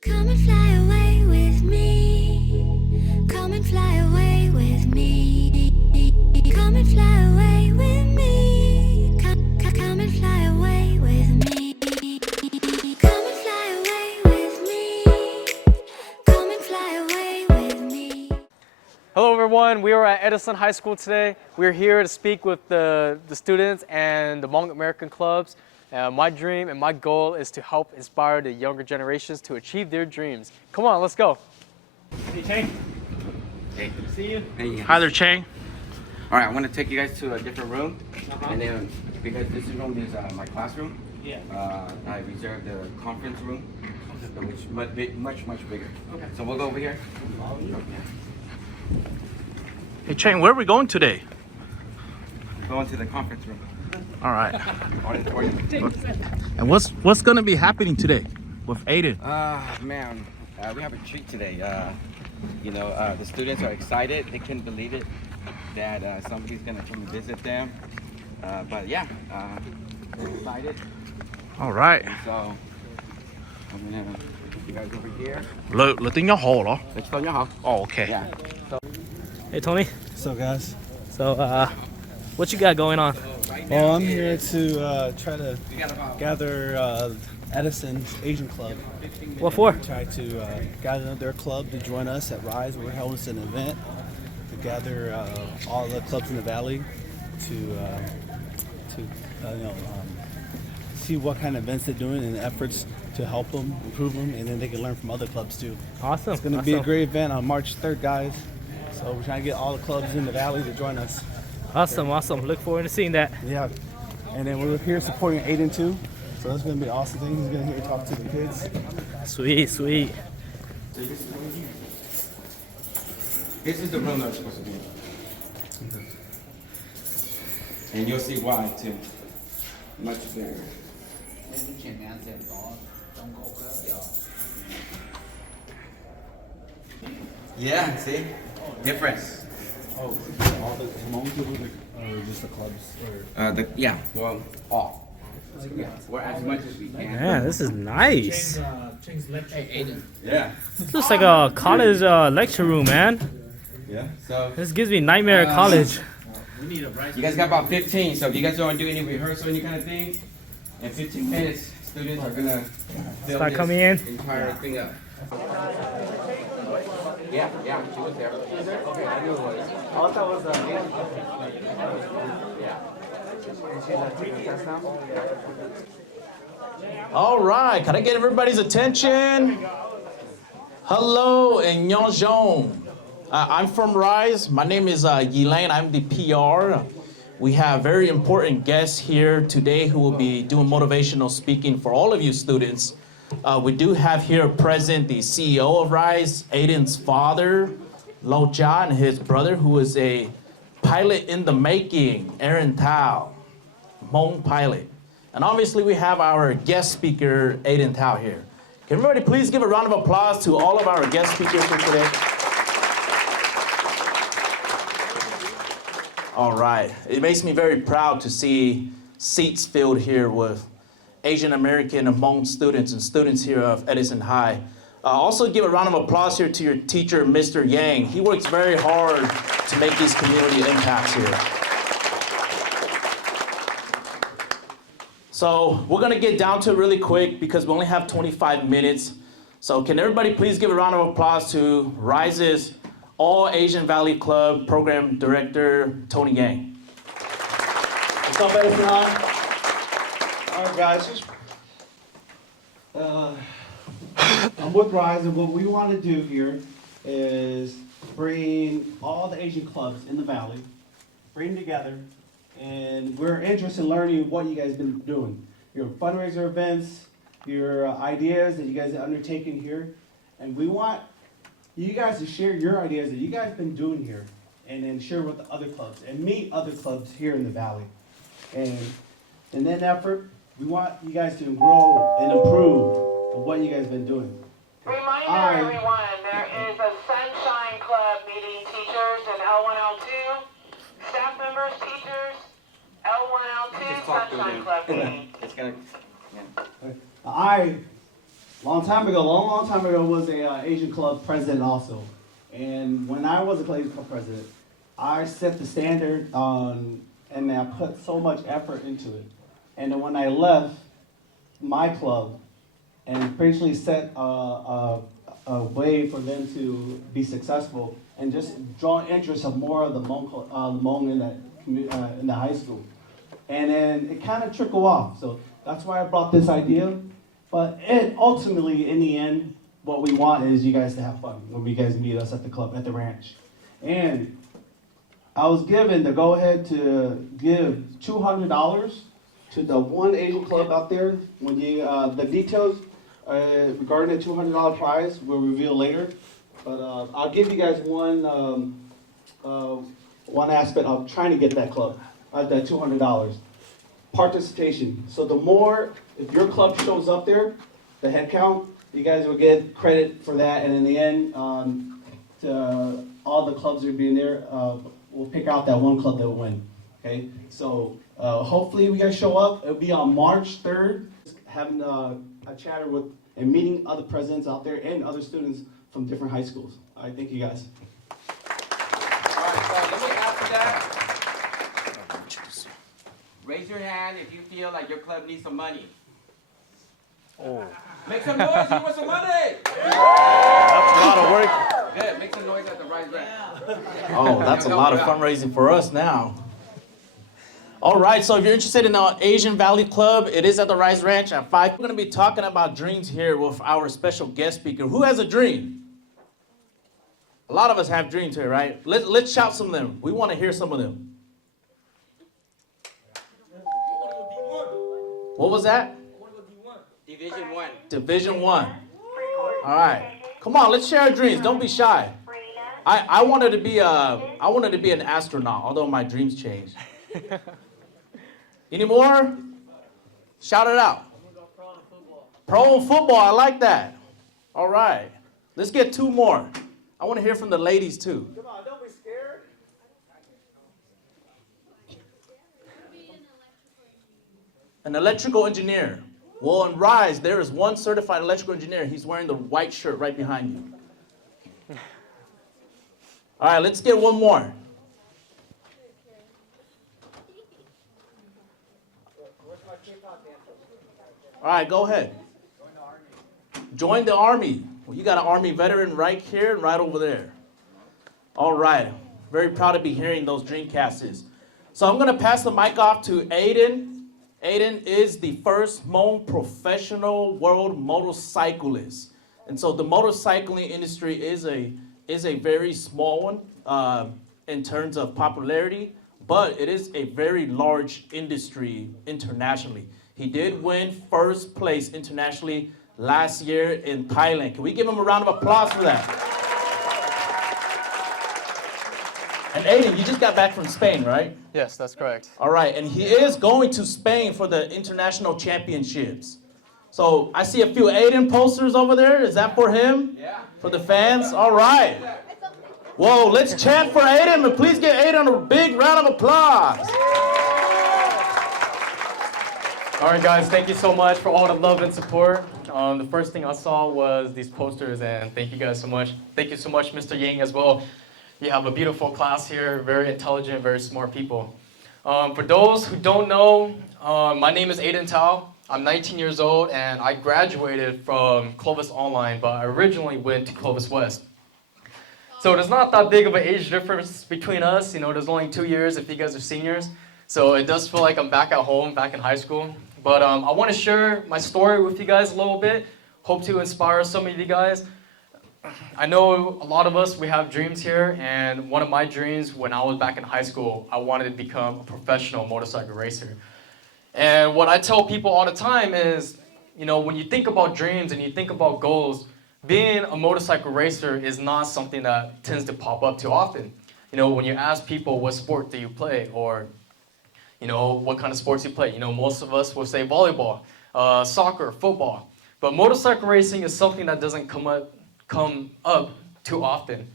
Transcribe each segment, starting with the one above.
Come and fly away with me. Come and fly away with me. Come and fly away with me. Come and fly away with me. Come and fly away with me. Come and fly away with me. Hello everyone, we are at Edison High School today. We're here to speak with the students and the Hmong American clubs. My dream and my goal is to help inspire the younger generations to achieve their dreams. Come on, let's go. Hey Chang. Hey. Good to see you. Hey. Hi there Chang. All right, I want to take you guys to a different room, and then because this room is my classroom, I reserved the conference room, which is much bigger. Okay. So we'll go over here. Hey Chang, where are we going today? Go into the conference room. All right. Or And what's gonna be happening today with Aden? man, we have a treat today. The students are excited. They can't believe it that somebody's gonna come and visit them. But yeah, they're excited. All right. So I'm gonna take you guys over here. Là tiếng nhóc Hồ đó. Let's go now. Oh, okay. Yeah. Hey Tony. What's up, guys? So what you got going on? Well, I'm here to try to gather Edison's Asian Club. What for? Try to gather their club to join us at Rise. We're holding an event to gather all the clubs in the valley to see what kind of events they're doing and efforts to help them, improve them, and then they can learn from other clubs too. Awesome. It's going to be a great event on March 3rd, guys. So we're trying to get all the clubs in the valley to join us. Awesome. Look forward to seeing that. Yeah, and then we're here supporting Aden too, so that's gonna be an awesome thing. He's gonna hear talk to the kids. Sweet. This is the room that we're supposed to be in. And you'll see why too. Much bigger. Yeah, see? Difference. Oh, all the Hmong people or just the clubs? Or... All. Yeah, we're as much as we can. Man, this is nice. Yeah. This looks like a college lecture room, man. Yeah. So This gives me nightmare at college. you guys got about 15. So if you guys don't want to do any rehearsal, any kind of thing, in 15 minutes, students are gonna fill Start this coming in. entire thing up. Yeah, she was there. Okay, I knew it was. All right, can I get everybody's attention? Hello, and Nyongjong. I'm from Rise. My name is Yilaine. I'm the PR. We have very important guests here today who will be doing motivational speaking for all of you students. We do have here present the CEO of Rise, Aden's father, Lo Jia, and his brother, who is a pilot in the making, Aden Thao, Hmong pilot. And obviously we have our guest speaker, Aden Thao here. Can everybody please give a round of applause to all of our guest speakers for today? All right, it makes me very proud to see seats filled here with Asian American and Hmong students and students here of Edison High. Also give a round of applause here to your teacher, Mr. Yang. He works very hard to make these community impacts here. So we're gonna get down to it really quick because we only have 25 minutes. So can everybody please give a round of applause to Rise's All Asian Valley Club Program Director, Tony Yang. What's up, Edison High? All right, guys. I'm with Rise, and what we want to do here is bring all the Asian clubs in the valley, bring them together, and we're interested in learning what you guys have been doing. Your fundraiser events, your ideas that you guys are undertaking here, and we want you guys to share your ideas that you guys have been doing here, and then share with the other clubs, and meet other clubs here in the valley. And in that effort, we want you guys to grow and improve of what you guys have been doing. Reminder everyone, there is a Sunshine Club meeting teachers in L1, L2, staff members, teachers, L1, L2, Sunshine Club meeting. It's gonna, I long time ago, was a Asian club president also. And when I was a Asian club president, I set the standard on, and I put so much effort into it. And then when I left my club, and basically set a way for them to be successful, and just draw interest of more of the Hmong in the high school. And then it kind of trickled off. So that's why I brought this idea. But ultimately, in the end, what we want is you guys to have fun when you guys meet us at the club, at the ranch. And I was given the go-ahead to give $200 to the one Asian club out there. When you, the details regarding the $200 prize we'll reveal later. But I'll give you guys one aspect of trying to get that club, that $200. Participation. So the more, if your club shows up there, the head count, you guys will get credit for that. And in the end, all the clubs that are being there, we'll pick out that one club that will win. Okay? So hopefully you guys show up. It'll be on March 3rd, having a chatter with and meeting other presidents out there and other students from different high schools. All right, thank you guys. All right, so let me ask that. Raise your hand if you feel like your club needs some money. Oh. Make some noise, you want some money? That's a lot of work. Good, make some noise at the right ranch. Oh, that's a lot of fundraising for us now. All right, so if you're interested in our Asian Valley Club, it is at the Rice Ranch at 5. We're going to be talking about dreams here with our special guest speaker. Who has a dream? A lot of us have dreams here, right? Let's shout some of them. We want to hear some of them. What was that? Division 1. Division 1. All right. Come on, let's share our dreams. Don't be shy. I wanted to be an astronaut, although my dreams changed. Any more? Shout it out. Pro in football, I like that. All right. Let's get 2 more. I want to hear from the ladies too. Come on, don't be scared. An electrical engineer. Well, in Rise, there is one certified electrical engineer. He's wearing the white shirt right behind you. All right, let's get 1 more. All right, go ahead. Join the Army. Well, you got an Army veteran right here and right over there. All right. Very proud to be hearing those dreamcasts. So I'm going to pass the mic off to Aden. Aden is the first Hmong professional world motorcyclist. And so the motorcycling industry is a very small one in terms of popularity, but it is a very large industry internationally. He did win first place internationally last year in Thailand. Can we give him a round of applause for that? And Aden, you just got back from Spain, right? Yes, that's correct. All right, and he is going to Spain for the international championships. So I see a few Aden posters over there. Is that for him? Yeah. For the fans? All right. Whoa, let's chant for Aden, and please give Aden a big round of applause. All right, guys, thank you so much for all the love and support. The first thing I saw was these posters, and thank you guys so much. Thank you so much, Mr. Yang, as well. You have a beautiful class here, very intelligent, very smart people. For those who don't know, my name is Aden Thao. I'm 19 years old, and I graduated from Clovis Online, but I originally went to Clovis West. So there's not that big of an age difference between us. You know, there's only 2 years if you guys are seniors. So it does feel like I'm back at home, back in high school. But I want to share my story with you guys a little bit. Hope to inspire some of you guys. I know a lot of us, we have dreams here. And one of my dreams when I was back in high school, I wanted to become a professional motorcycle racer. And what I tell people all the time is, you know, when you think about dreams and you think about goals, being a motorcycle racer is not something that tends to pop up too often. You know, when you ask people, what sport do you play? Or you know, what kind of sports you play. You know, most of us will say volleyball, soccer, football. But motorcycle racing is something that doesn't come up too often.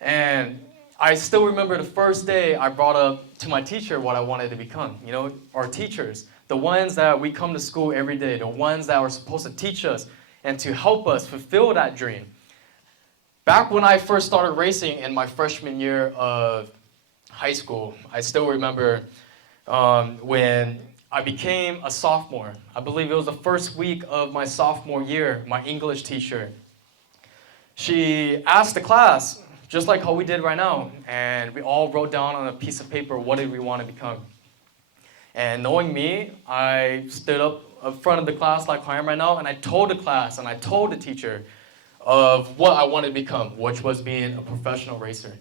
And I still remember the first day I brought up to my teacher what I wanted to become. You know, our teachers, the ones that we come to school every day, the ones that were supposed to teach us and to help us fulfill that dream. Back when I first started racing in my freshman year of high school, I still remember when I became a sophomore. I believe it was the first week of my sophomore year, my English teacher. She asked the class, just like how we did right now, and we all wrote down on a piece of paper what did we want to become. And knowing me, I stood up in front of the class like I am right now, and I told the class and I told the teacher of what I wanted to become, which was being a professional racer.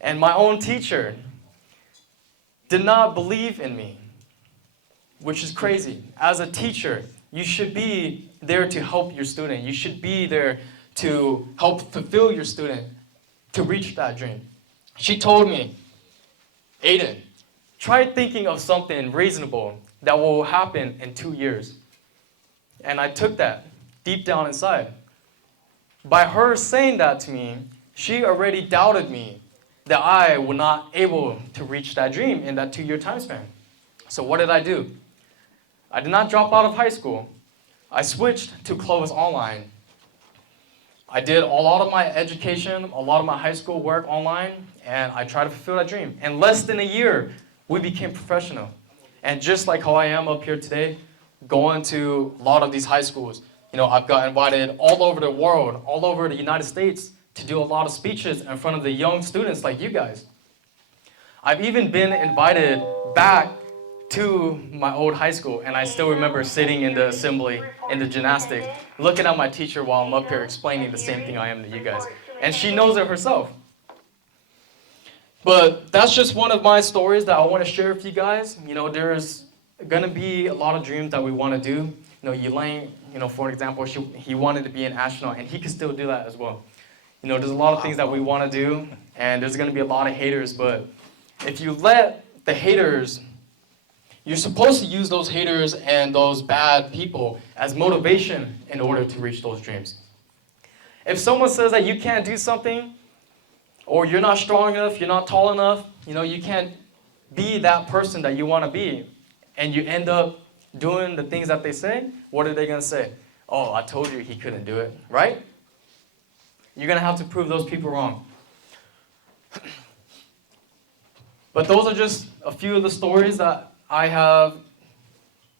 And my own teacher did not believe in me, which is crazy. As a teacher, you should be there to help your student. You should be there to help fulfill your student to reach that dream. She told me, Aden, try thinking of something reasonable that will happen in 2 years. And I took that deep down inside. By her saying that to me, she already doubted me that I was not able to reach that dream in that 2-year time span. So what did I do? I did not drop out of high school. I switched to close online. I did a lot of my education, a lot of my high school work online, and I tried to fulfill that dream. In less than a year, we became professional. And just like how I am up here today, going to a lot of these high schools, I've got invited all over the world, all over the United States, to do a lot of speeches in front of the young students like you guys. I've even been invited back to my old high school, and I still remember sitting in the assembly, in the gymnastics, looking at my teacher while I'm up here explaining the same thing I am to you guys. And she knows it herself. But that's just one of my stories that I want to share with you guys. There's going to be a lot of dreams that we want to do. Elaine, for example, he wanted to be an astronaut, and he can still do that as well. There's a lot of things that we want to do, and there's going to be a lot of haters, but if you let the haters, you're supposed to use those haters and those bad people as motivation in order to reach those dreams. If someone says that you can't do something, or you're not strong enough, you're not tall enough, you can't be that person that you want to be, and you end up doing the things that they say, what are they going to say? Oh, I told you he couldn't do it, right? You're going to have to prove those people wrong. But those are just a few of the stories that I have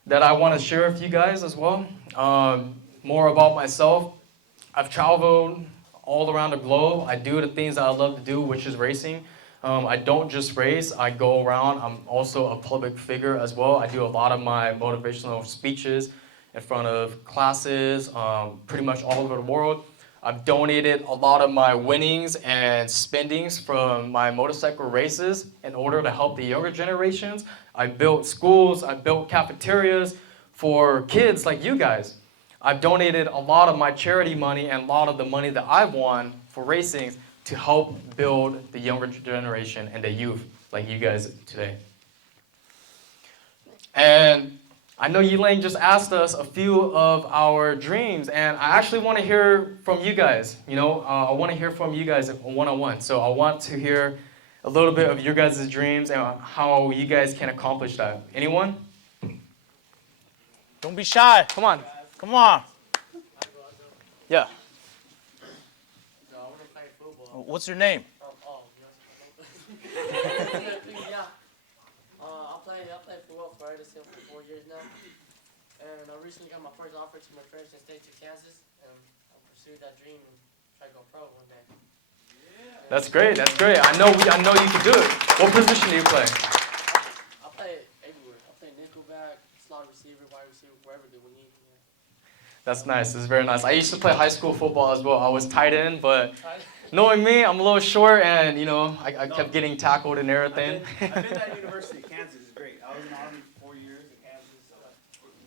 that I want to share with you guys as well. More about myself. I've traveled all around the globe. I do the things that I love to do, which is racing. I don't just race, I go around. I'm also a public figure as well. I do a lot of my motivational speeches in front of classes, pretty much all over the world. I've donated a lot of my winnings and spendings from my motorcycle races in order to help the younger generations. I built schools, I built cafeterias for kids like you guys. I've donated a lot of my charity money and a lot of the money that I've won for racing to help build the younger generation and the youth like you guys today. And I know Elaine just asked us a few of our dreams, and I actually want to hear from you guys. I want to hear from you guys one-on-one. So I want to hear a little bit of your guys' dreams and how you guys can accomplish that. Anyone? Don't be shy. Come on. Come on. Yeah. What's your name? I played football for Edison for 4 years now, and I recently got my first offer to my Princeton State to Kansas, and I pursued that dream and try to go pro one day. That's great. That's great. I know you can do it. What position do you play? I play everywhere. I play nickelback, slot receiver, wide receiver, wherever they would need. That's nice. This is very nice. I used to play high school football as well. I was tight end, but knowing me, I'm a little short, and I kept getting tackled and everything. I've been at University of Kansas. It's great. I was in the Army for 4 years at Kansas.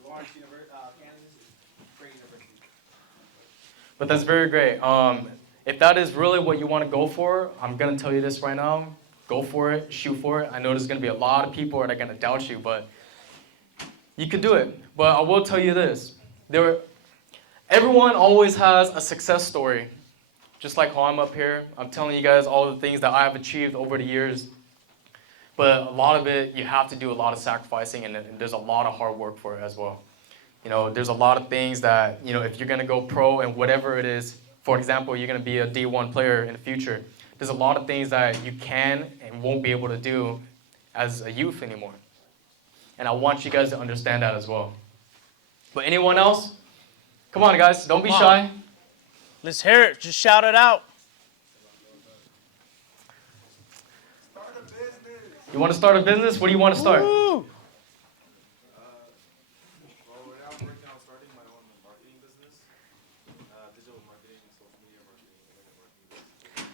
Lawrence Kansas is a great university. But that's very great. If that is really what you want to go for, I'm going to tell you this right now. Go for it. Shoot for it. I know there's going to be a lot of people that are going to doubt you, but you can do it. But I will tell you this. Everyone always has a success story. Just like how I'm up here, I'm telling you guys all the things that I've achieved over the years. But a lot of it, you have to do a lot of sacrificing, and there's a lot of hard work for it as well. There's a lot of things that, if you're going to go pro and whatever it is, for example, you're going to be a D1 player in the future, there's a lot of things that you can and won't be able to do as a youth anymore. And I want you guys to understand that as well. But anyone else? Come on, guys. Don't be shy. Let's hear it. Just shout it out. You want to start a business? What do you want to start? Woo!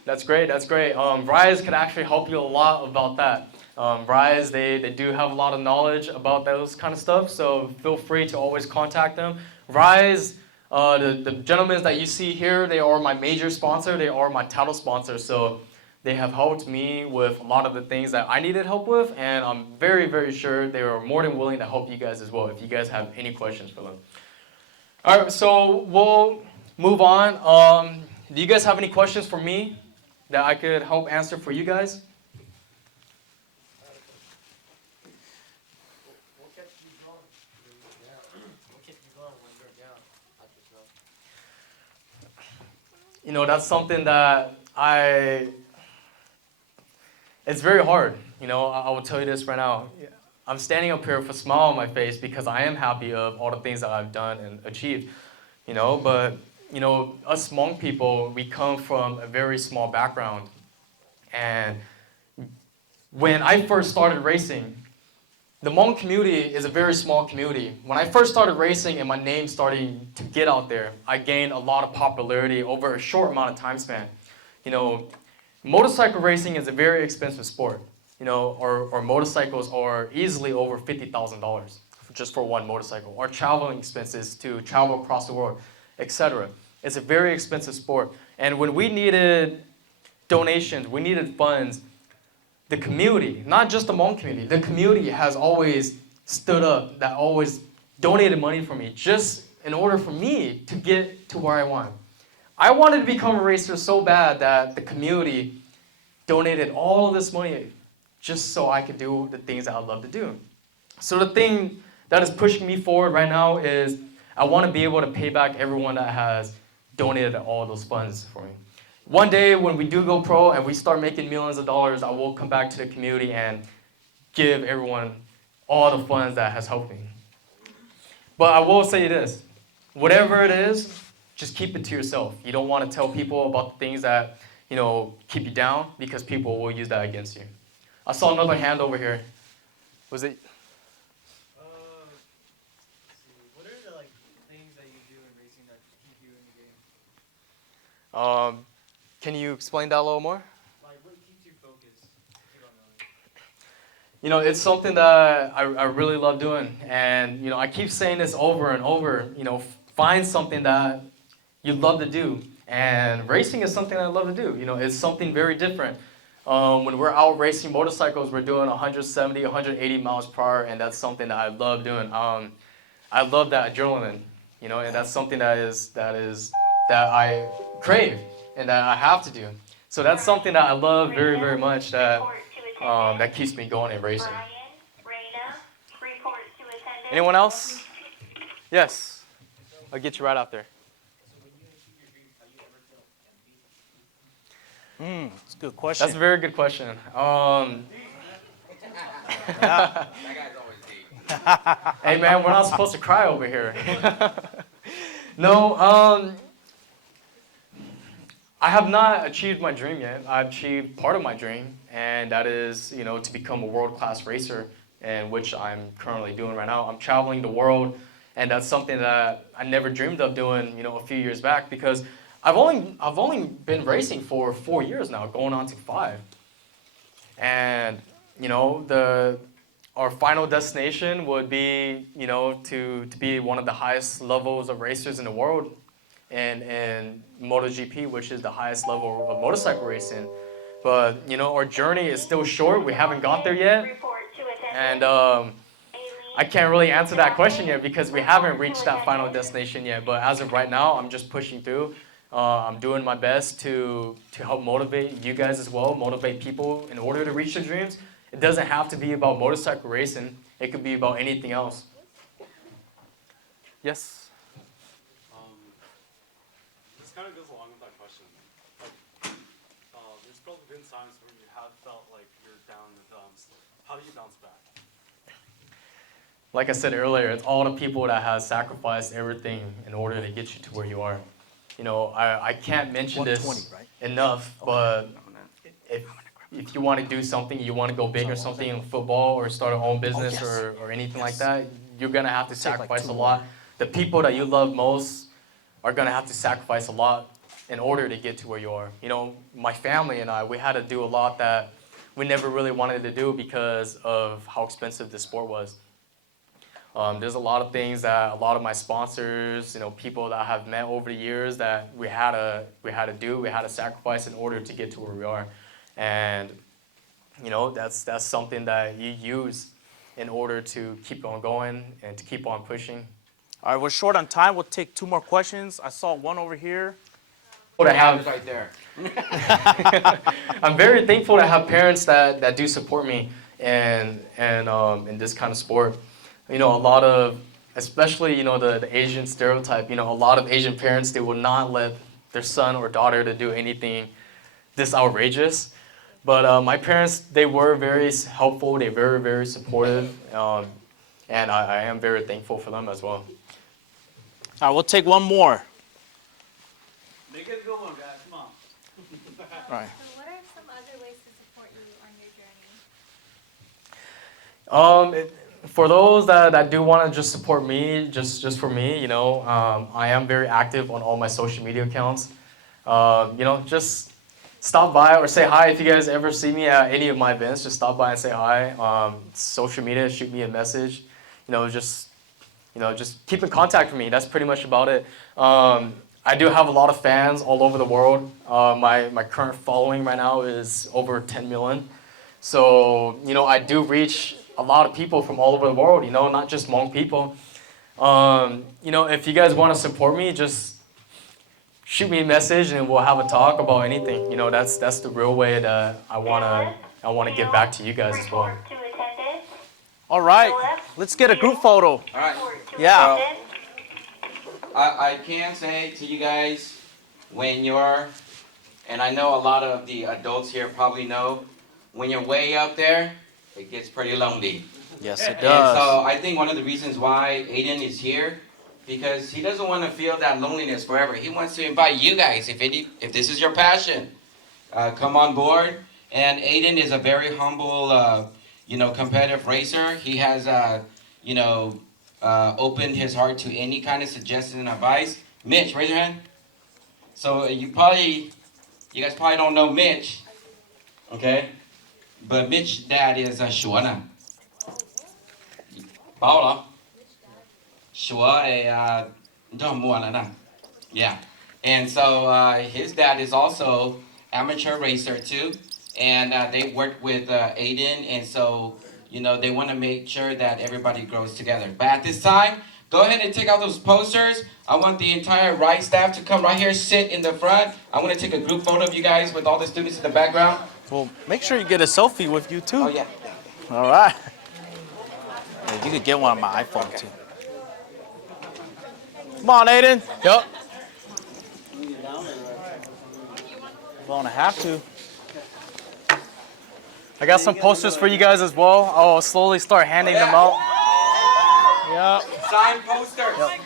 That's great. That's great. Rise could actually help you a lot about that. Rise, they do have a lot of knowledge about those kind of stuff, so feel free to always contact them. Rise, the gentlemen that you see here, they are my major sponsor. They are my title sponsor, so they have helped me with a lot of the things that I needed help with, and I'm very, very sure they are more than willing to help you guys as well if you guys have any questions for them. All right, so we'll move on. Do you guys have any questions for me that I could help answer for you guys? What kept you going? What kept you going when you're down at yourself? That's something that it's very hard. I will tell you this right now. I'm standing up here with a smile on my face because I am happy of all the things that I've done and achieved, but us Hmong people, we come from a very small background. And when I first started racing, the Hmong community is a very small community. When I first started racing and my name starting to get out there, I gained a lot of popularity over a short amount of time span. Motorcycle racing is a very expensive sport. Our motorcycles are easily over $50,000 just for one motorcycle. Our traveling expenses to travel across the world, etc. It's a very expensive sport. And when we needed donations, we needed funds, the community, not just the Hmong community, the community has always stood up, that always donated money for me, just in order for me to get to where I want. I wanted to become a racer so bad that the community donated all of this money just so I could do the things that I love to do. So the thing that is pushing me forward right now is I want to be able to pay back everyone that has donated all those funds for me. One day when we do go pro and we start making millions of dollars, I will come back to the community and give everyone all the funds that has helped me. But I will say this, whatever it is, just keep it to yourself. You don't want to tell people about the things that, keep you down because people will use that against you. I saw another hand over here. Was it? What are the things that you do in racing that keep you in the game? Can you explain that a little more? What keeps you focused? Keep on going. It's something that I really love doing. And, I keep saying this over and over, find something that you love to do. And racing is something I love to do. It's something very different. When we're out racing motorcycles, we're doing 170, 180 miles per hour, and that's something that I love doing. I love that adrenaline, and that's something that I crave and that I have to do. So that's something that I love very, very much that keeps me going in racing. Anyone else? Yes. I'll get you right out there. It's a good question. That's a very good question. That guy's always deep. Hey man, we're not supposed to cry over here. No, I have not achieved my dream yet. I've achieved part of my dream, and that is, to become a world-class racer, and which I'm currently doing right now. I'm traveling the world, and that's something that I never dreamed of doing, a few years back, because I've only been racing for 4 years now, going on to 5. And, our final destination would be, to be one of the highest levels of racers in the world in MotoGP, which is the highest level of motorcycle racing. But, our journey is still short. We haven't got there yet. And I can't really answer that question yet because we haven't reached that final destination yet. But as of right now, I'm just pushing through. I'm doing my best to help motivate you guys as well, motivate people in order to reach their dreams. It doesn't have to be about motorcycle racing. It could be about anything else. Yes. This kind of goes along with that question. There's probably been times where you have felt like you're down in the dumps. How do you bounce back? Like I said earlier, it's all the people that have sacrificed everything in order to get you to where you are. You know, I can't mention this enough, but if you want to do something, you want to go big or something in football or start your own business or anything like that, you're going to have to sacrifice a lot. The people that you love most are going to have to sacrifice a lot in order to get to where you are. You know, my family and I, we had to do a lot that we never really wanted to do because of how expensive the sport was. There's a lot of things that a lot of my sponsors, you know, people that I have met over the years that we had to sacrifice in order to get to where we are. And, you know, that's something that you use in order to keep on going and to keep on pushing. All right, we're short on time. We'll take 2 more questions. I saw one over here. To have, right there. I'm very thankful to have parents that do support me in this kind of sport. You know, a lot of, especially, you know, the Asian stereotype, you know, a lot of Asian parents, they will not let their son or daughter to do anything this outrageous. But my parents, they were very helpful, they were very supportive, and I am very thankful for them as well. All right, we'll take one more. Make it a good one, guys. Come on. All right. So what are some other ways to support you on your journey? For those that do want to just support me, just for me, you know, I am very active on all my social media accounts. You know, just stop by or say hi if you guys ever see me at any of my events. Just stop by and say hi. Social media, shoot me a message. You know, just keep in contact with me. That's pretty much about it. I do have a lot of fans all over the world. My current following right now is over 10 million. So, you know, I do reach a lot of people from all over the world, you know, not just Hmong people. You know, if you guys want to support me, just shoot me a message and we'll have a talk about anything. You know, that's the real way that I wanna give back to you guys as well. All right, let's get a group photo. All right. Yeah. So, I can say to you guys, when you're, and I know a lot of the adults here probably know, when you're way up there, it gets pretty lonely. Yes, it And does. so I think one of the reasons why Aden is here, because he doesn't want to feel that loneliness forever. He wants to invite you guys, if this is your passion, come on board. And Aden is a very humble, you know, competitive racer. He has, you know, opened his heart to any kind of suggestion and advice. Mitch, raise your hand. So you guys probably don't know Mitch, okay? But Mitch's dad is Shuana. Paula. Shua yeah. And so his dad is also amateur racer too. And they work with Aden. And so, you know, they want to make sure that everybody grows together. But at this time, go ahead and take out those posters. I want the entire RISE staff to come right here, sit in the front. I want to take a group photo of you guys with all the students in the background. Well, make sure you get a selfie with you too. Oh, yeah. All right. Yeah, you could get one on my iPhone too. Come on, Aden. Yep. Gonna have to. I got some posters for you guys as well. I'll slowly start handing them out. Yep. Signed posters. Yep.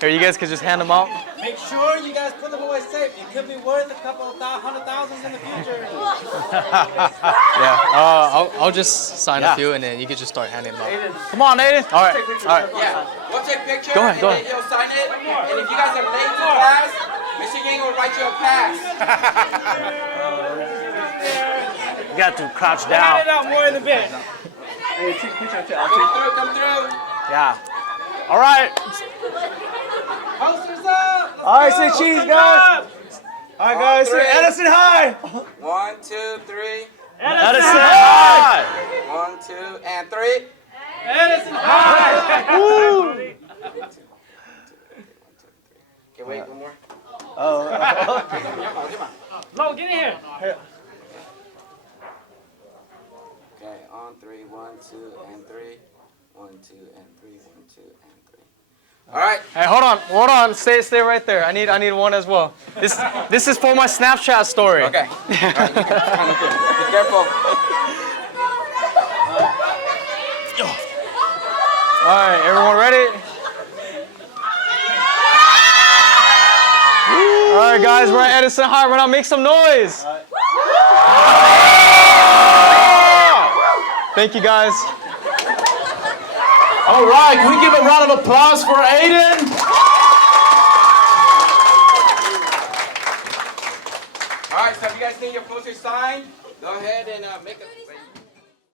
Here, you guys can just hand them out. Make sure you guys put them away safe. It could be worth a couple of $100,000 in the future. Yeah. I'll just sign a few and then you can just start handing them out. Come on, Aden. All right. All right. Yeah. We'll take pictures Go ahead, go and then he'll sign it. And if you guys are late to class, Mr. Yang will write you a pass. You got to crouch down. Get it out more in a bit. Come through. Yeah. All right. Posters up. All right, say cheese, guys. All right, guys. Say Edison High. 1, 2, 3. Edison high. 1, 2, and 3. Edison High. Woo. Okay, wait, one more. Lo, get in here. Okay, on 3, 1, 2, and 3. 1, 2, and 3. 1, 2, and 3. All right. Hey, hold on, stay right there. I need one as well. This is for my Snapchat story. Okay. All right, be careful. All right, everyone ready? All right, guys, we're at Edison High right now. Make some noise. Thank you, guys. All right, can we give a round of applause for Aden? All right, so if you guys need your poster signed, go ahead and make a...